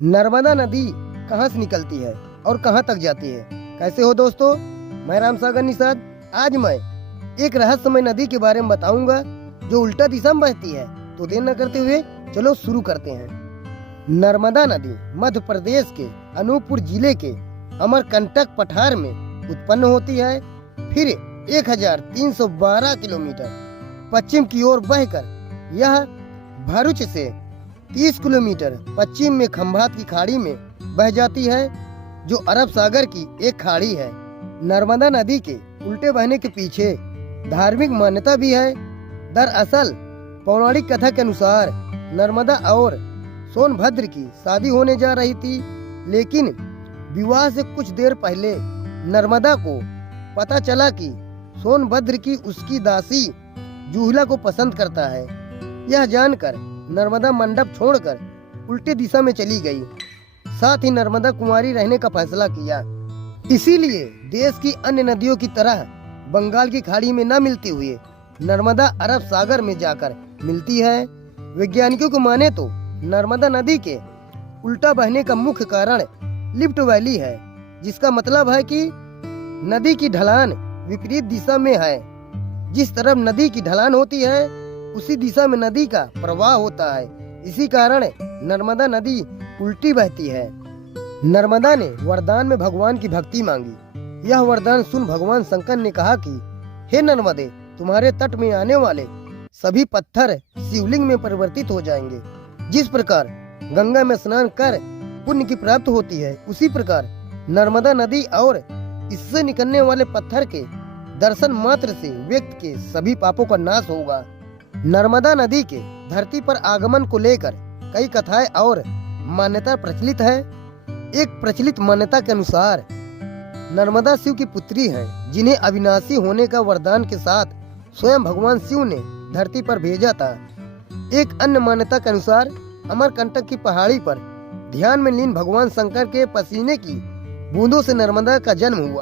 नर्मदा नदी कहाँ से निकलती है और कहाँ तक जाती है? कैसे हो दोस्तों, मैं राम सागर निषाद। आज मैं एक रहस्यमय नदी के बारे में बताऊंगा जो उल्टा दिशा में बहती है। तो देर न करते हुए चलो शुरू करते हैं। नर्मदा नदी मध्य प्रदेश के अनूपपुर जिले के अमरकंटक पठार में उत्पन्न होती है। फिर 1312 किलोमीटर पश्चिम की ओर बहकर यह भरूच से 30 किलोमीटर पश्चिम में खंभात की खाड़ी में बह जाती है, जो अरब सागर की एक खाड़ी है। नर्मदा नदी के उल्टे बहने के पीछे धार्मिक मान्यता भी है। दरअसल पौराणिक कथा के अनुसार नर्मदा और सोनभद्र की शादी होने जा रही थी, लेकिन विवाह से कुछ देर पहले नर्मदा को पता चला कि सोनभद्र की उसकी दासी जूहला को पसंद करता है। यह जानकर नर्मदा मंडप छोड़कर उल्टी दिशा में चली गई। साथ ही नर्मदा कुंवारी रहने का फैसला किया। इसीलिए देश की अन्य नदियों की तरह बंगाल की खाड़ी में न मिलते हुए नर्मदा अरब सागर में जाकर मिलती है। वैज्ञानिकों को माने तो नर्मदा नदी के उल्टा बहने का मुख्य कारण लिफ्ट वैली है, जिसका मतलब है कि नदी की ढलान विपरीत दिशा में है। जिस तरफ नदी की ढलान होती है उसी दिशा में नदी का प्रवाह होता है। इसी कारण नर्मदा नदी उल्टी बहती है। नर्मदा ने वरदान में भगवान की भक्ति मांगी। यह वरदान सुन भगवान शंकर ने कहा कि हे नर्मदे, तुम्हारे तट में आने वाले सभी पत्थर शिवलिंग में परिवर्तित हो जाएंगे। जिस प्रकार गंगा में स्नान कर पुण्य की प्राप्ति होती है, उसी प्रकार नर्मदा नदी और इससे निकलने वाले पत्थर के दर्शन मात्र से व्यक्ति के सभी पापों का नाश होगा। नर्मदा नदी के धरती पर आगमन को लेकर कई कथाएं और मान्यता प्रचलित है। एक प्रचलित मान्यता के अनुसार नर्मदा शिव की पुत्री हैं, जिन्हें अविनाशी होने का वरदान के साथ स्वयं भगवान शिव ने धरती पर भेजा था। एक अन्य मान्यता के अनुसार अमरकंटक की पहाड़ी पर ध्यान में लीन भगवान शंकर के पसीने की बूंदों से नर्मदा का जन्म हुआ।